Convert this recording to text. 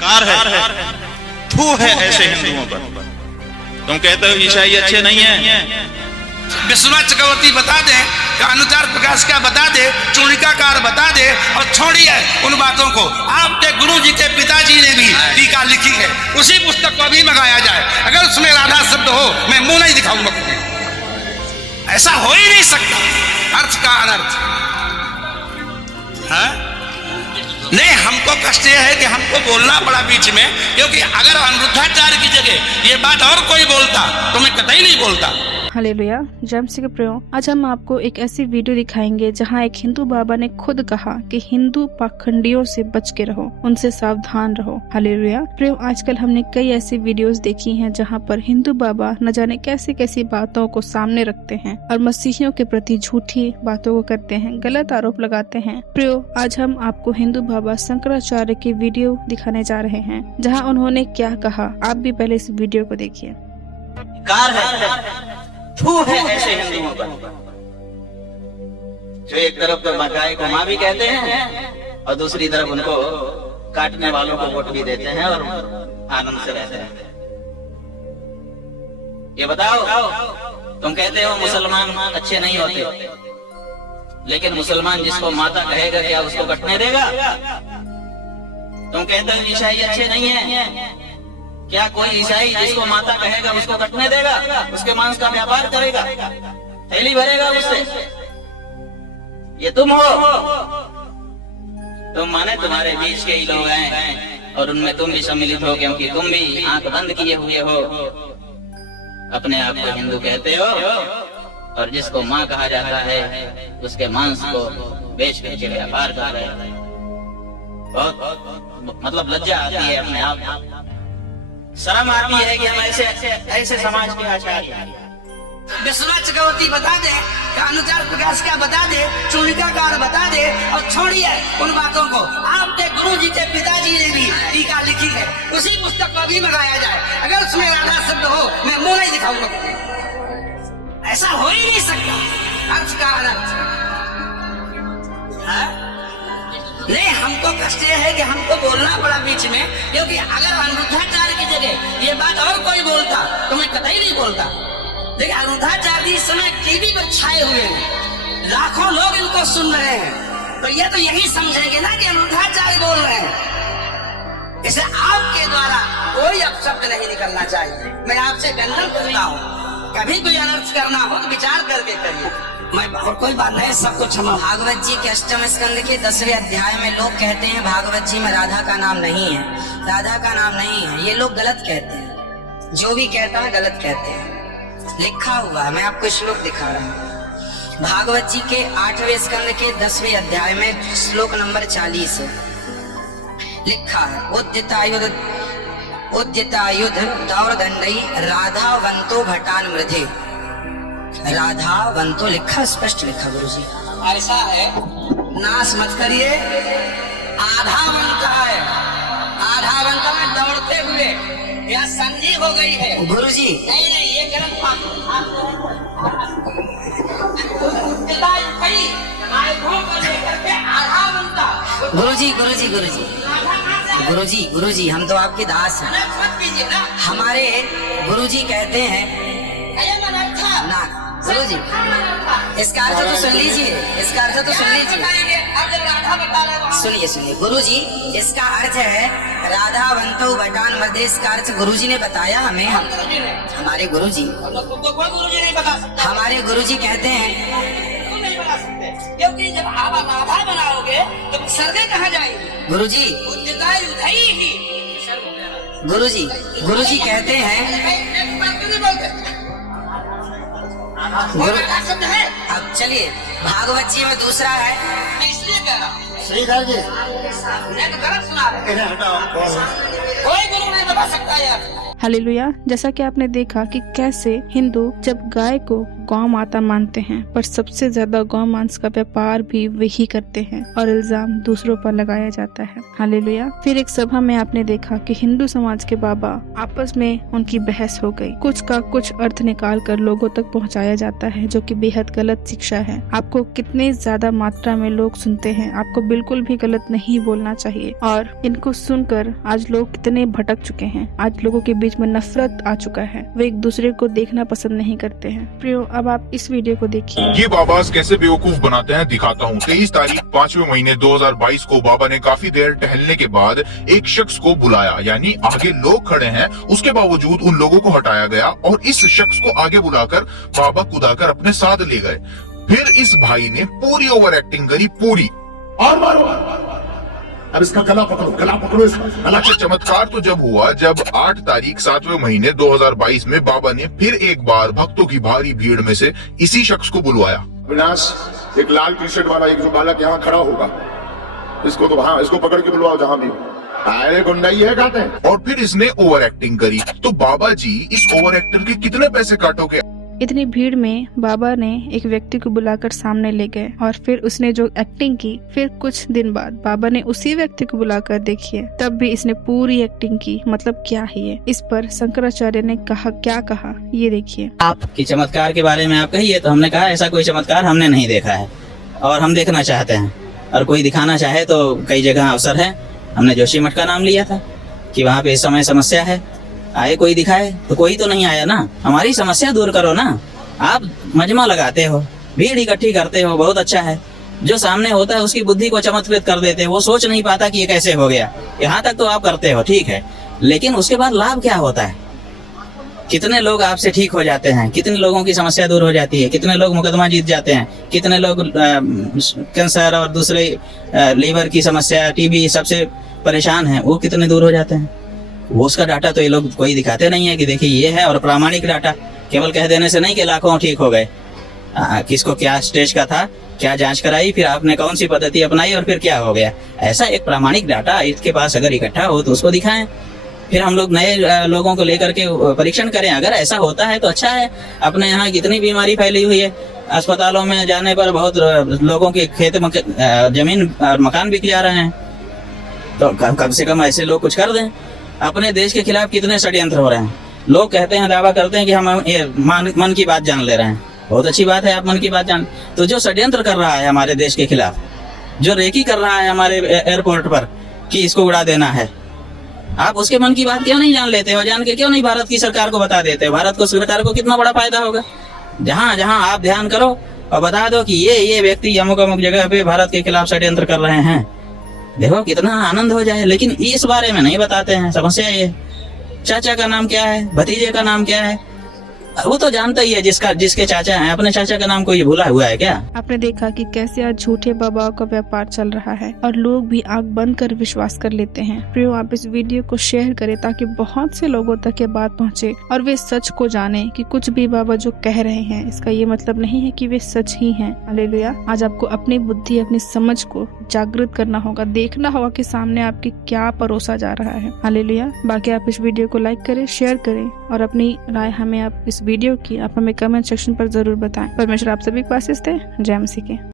Car है, थू है ऐसे हिंदुओं पर। तुम कहते हो ईसाई अच्छे नहीं हैं। विश्वनाथ चक्रवर्ती बता दे, अनुचार प्रकाश का बता दे, चूड़िकाकार बता दे, और छोड़िए उन बातों को। आपके गुरु जी के पिताजी ने भी टीका लिखी है, उसी पुस्तक को भी मंगाया जाए। अगर उसमें राधा शब्द हो, मैं मुंह नहीं दिखाऊंगा। ऐसा हो ही नहीं सकता, अर्थ का अनर्थ है। नहीं, हमको कष्ट यह है कि हमको बोलना पड़ा बीच में, क्योंकि अगर अनिरुद्धाचार्य की जगह ये बात और कोई बोलता तो मैं कतई नहीं बोलता। हालेलुया, जय मसीह के प्रियो। आज हम आपको एक ऐसी वीडियो दिखाएंगे जहां एक हिंदू बाबा ने खुद कहा कि हिंदू पाखंडियों से बच के रहो, उनसे सावधान रहो। हालेलुया प्रियो, आजकल हमने कई ऐसी वीडियोस देखी हैं जहां पर हिंदू बाबा न जाने कैसी कैसी बातों को सामने रखते हैं और मसीहियों के प्रति झूठी बातों को करते हैं, गलत आरोप लगाते हैं। प्रियो, आज हम आपको हिंदू बाबा शंकराचार्य की वीडियो दिखाने जा रहे हैं जहाँ उन्होंने क्या कहा। आप भी पहले इस वीडियो को देखिए। कार है, थू है ऐसे हिंदुओं पर, जो एक तरफ तो गाय को माँ भी कहते हैं और दूसरी तरफ उनको काटने वालों को वोट भी देते हैं और आनंद से रहते हैं। ये बताओ, तुम कहते हो मुसलमान अच्छे नहीं होते, लेकिन मुसलमान जिसको माता कहेगा क्या उसको कटने देगा? तुम कहते हो ईसाई अच्छे नहीं है, क्या कोई ईसाई जिसको माता कहेगा उसको कटने देगा? उसके मांस का व्यापार करेगा, थैली भरेगा उससे? ये तुम हो। तुम माने तुम्हारे बीच के ही लोग हैं और उनमें तुम भी सम्मिलित हो, क्योंकि तुम भी आंख बंद किए हुए हो, अपने आप को हिंदू कहते हो और जिसको माँ कहा जाता है उसके मांस को बेच करके व्यापार कर रहे हैं। बहुत मतलब लज्जा आती है, अपने आप शर्म आती है कि हम ऐसे समाज के आचार्य। विश्वनाथ चक्रवर्ती बता दे, अनुचार प्रकाश का बता दे, चूड़िकाकार बता दे, और छोड़िए उन बातों को। आपके गुरु जी के पिताजी ने भी टीका लिखी है, उसी पुस्तक को भी मंगाया जाए। अगर उसमें राधा शब्द हो, मैं मुंह नहीं दिखाऊंगा। ऐसा हो ही नहीं सकता, अर्थ का अनर्थ है। नहीं, हमको कष्ट यह है कि हमको बोलना पड़ा बीच में, क्योंकि अगर अनिरुद्धाचार्य की जगह ये बात और कोई बोलता तो मैं कतई नहीं बोलता। लेकिन अनिरुद्धाचार्य जी इस समय टीवी पर छाए हुए हैं, लाखों लोग इनको सुन रहे हैं, तो ये तो यही समझेंगे ना कि अनिरुद्धाचार्य बोल रहे हैं। इसे आपके द्वारा कोई अपशब्द नहीं निकलना चाहिए। मैं आपसे दंडन करता हूँ, कभी कोई अनर्थ करना हो तो विचार करके करिए। मैं और कोई बात नहीं, सबको क्षमा। भागवत जी के अष्टम स्कंद के 10वें अध्याय में लोग कहते हैं भागवत जी में राधा का नाम नहीं है, राधा का नाम नहीं है। ये लोग गलत कहते हैं, जो भी कहता है गलत कहते हैं। लिखा हुआ है, मैं आपको श्लोक दिखा रहा हूँ। भागवत जी के 8वें स्कंद के 10वें अध्याय में श्लोक नंबर 40 लिखा है, उद्यतायुध दौरदंडई राधावंतो भटान मृधे। राधावंतो लिखा, स्पष्ट लिखा गुरु जी। ऐसा है, नाश मत करिए। आधावंत है, आधावंत में दौड़ते हुए या संधि हो गई है गुरु जी। नहीं, ये गलत गुरु जी हम तो आपके दास हैं। हमारे गुरु जी कहते हैं ना, गुरु जी इसका अर्थ तो सुन लीजिए, इसका अर्थ तो सुन लीजिए। सुनिए गुरु जी, इसका अर्थ है राधावंतो भटान मध्य। इसका अर्थ गुरु जी ने बताया हमें। हमारे गुरु जी कहते हैं, क्योंकि जब आप राधा बनाओगे तो सर्गे कहाँ जाएंगे? गुरु जी कहते हैं। अब चलिए, भागवत जी में दूसरा है, इसलिए कह रहा हूँ। श्रीधर जी गलत सुना रहे, कोई गुरु नहीं बता सकता यार। हालेलुया, जैसा कि आपने देखा कि कैसे हिंदू जब गाय को गौ माता मानते हैं, पर सबसे ज्यादा गौ मांस का व्यापार भी वही करते हैं और इल्जाम दूसरों पर लगाया जाता है। हालेलुया। फिर एक सभा में आपने देखा कि हिंदू समाज के बाबा आपस में उनकी बहस हो गई। कुछ का कुछ अर्थ निकाल कर लोगों तक पहुंचाया जाता है, जो कि बेहद गलत शिक्षा है। आपको कितने ज्यादा मात्रा में लोग सुनते हैं, आपको बिल्कुल भी गलत नहीं बोलना चाहिए। और इनको सुनकर आज लोग कितने भटक चुके हैं। आज लोगों के बीच में नफरत आ चुका है, वे एक दूसरे को देखना पसंद नहीं करते हैं। प्रियो, अब आप इस वीडियो को देखिए। ये बाबास कैसे बेवकूफ बनाते हैं दिखाता हूँ। 23 तारीख 5वें महीने 2022 को बाबा ने काफी देर टहलने के बाद एक शख्स को बुलाया, यानी आगे लोग खड़े हैं, उसके बावजूद उन लोगों को हटाया गया और इस शख्स को आगे बुलाकर बाबा कुदाकर अपने साथ ले गए। फिर इस भाई ने पूरी ओवर एक्टिंग करी, पूरी। और मारो, अब इसका गला पकड़ो इसका गला। अच्छा, चमत्कार तो जब हुआ जब 8 तारीख 7वें महीने 2022 में बाबा ने फिर एक बार भक्तों की भारी भीड़ में से इसी शख्स को बुलवाया। विनाश, एक लाल टी शर्ट वाला एक जो बालक यहाँ खड़ा होगा, इसको तो हाँ, इसको पकड़ के बुलवाओ जहाँ भी। अरे गुंडाई है कहते हैं। और फिर इसने ओवर एक्टिंग करी। तो बाबा जी, इस ओवर एक्टर के कितने पैसे काटोगे? इतनी भीड़ में बाबा ने एक व्यक्ति को बुलाकर सामने ले गए और फिर उसने जो एक्टिंग की, फिर कुछ दिन बाद बाबा ने उसी व्यक्ति को बुलाकर देखिए, तब भी इसने पूरी एक्टिंग की। मतलब क्या है ये? इस पर शंकराचार्य ने क्या कहा, ये देखिए। आपकी चमत्कार के बारे में आप कहिए, तो हमने कहा ऐसा कोई चमत्कार हमने नहीं देखा है और हम देखना चाहते हैं, और कोई दिखाना चाहे तो कई जगह अवसर है। हमने जोशी मठ का नाम लिया था कि वहाँ पे इस समय समस्या है, आए कोई दिखाए, तो कोई तो नहीं आया ना। हमारी समस्या दूर करो ना। आप मजमा लगाते हो, भीड़ इकट्ठी करते हो, बहुत अच्छा है। जो सामने होता है उसकी बुद्धि को चमत्कृत कर देते हो, वो सोच नहीं पाता कि ये कैसे हो गया। यहाँ तक तो आप करते हो, ठीक है, लेकिन उसके बाद लाभ क्या होता है? कितने लोग आपसे ठीक हो जाते हैं, कितने लोगों की समस्या दूर हो जाती है, कितने लोग मुकदमा जीत जाते हैं, कितने लोग कैंसर और दूसरे लीवर की समस्या, टीबी, सबसे परेशान हैं, वो कितने दूर हो जाते हैं। वो उसका डाटा तो ये लोग कोई दिखाते नहीं है कि देखिए ये है, और प्रामाणिक डाटा केवल कह देने से नहीं कि लाखों ठीक हो गए। किसको क्या स्टेज का था, क्या जांच कराई, फिर आपने कौन सी पद्धति अपनाई और फिर क्या हो गया। ऐसा एक प्रामाणिक डाटा इसके पास अगर इकट्ठा हो तो उसको दिखाएं, फिर हम लोग नए लोगों को लेकर के परीक्षण करें। अगर ऐसा होता है तो अच्छा है। अपने यहाँ कितनी बीमारी फैली हुई है, अस्पतालों में जाने पर बहुत लोगों के खेत जमीन और मकान बिक जा रहे हैं, तो कम से कम ऐसे लोग कुछ कर दें। अपने देश के खिलाफ कितने षड्यंत्र हो रहे हैं। लोग कहते हैं, दावा करते हैं कि हम ये मन की बात जान ले रहे हैं। बहुत अच्छी बात है, आप मन की बात जान। तो जो षड्यंत्र कर रहा है हमारे देश के खिलाफ, जो रेकी कर रहा है हमारे एयरपोर्ट पर कि इसको उड़ा देना है, आप उसके मन की बात क्यों नहीं जान लेते हो? जान के क्यों नहीं भारत की सरकार को बता देते हो? भारत को सरकार को कितना बड़ा फायदा होगा। जहाँ जहाँ आप ध्यान करो और बता दो कि ये व्यक्ति अमुक अमुक जगह पे भारत के खिलाफ षड्यंत्र कर रहे हैं, देखो कितना आनंद हो जाए। लेकिन इस बारे में नहीं बताते हैं। समस्या ये, चाचा का नाम क्या है, भतीजे का नाम क्या है, वो तो जानता ही है जिसके चाचा हैं। अपने चाचा का नाम कोई भूला हुआ है क्या? आपने देखा कि कैसे आज झूठे बाबाओं का व्यापार चल रहा है और लोग भी आंख बंद कर विश्वास कर लेते हैं। प्रियो, आप इस वीडियो को शेयर करें ताकि बहुत से लोगों तक ये बात पहुंचे और वे सच को जाने कि कुछ भी बाबा जो कह रहे हैं इसका ये मतलब नहीं है कि वे सच ही हैं। हालेलुया। आज आपको अपनी बुद्धि, अपनी समझ को जागृत करना होगा, देखना होगा कि सामने आपके क्या परोसा जा रहा है। हालेलुया। बाकी आप इस वीडियो को लाइक करें, शेयर करें और अपनी राय हमें आप इस वीडियो की आप हमें कमेंट सेक्शन पर जरूर बताएं। परमेश्वर आप सभी को आशीष दे। जय मसीह की।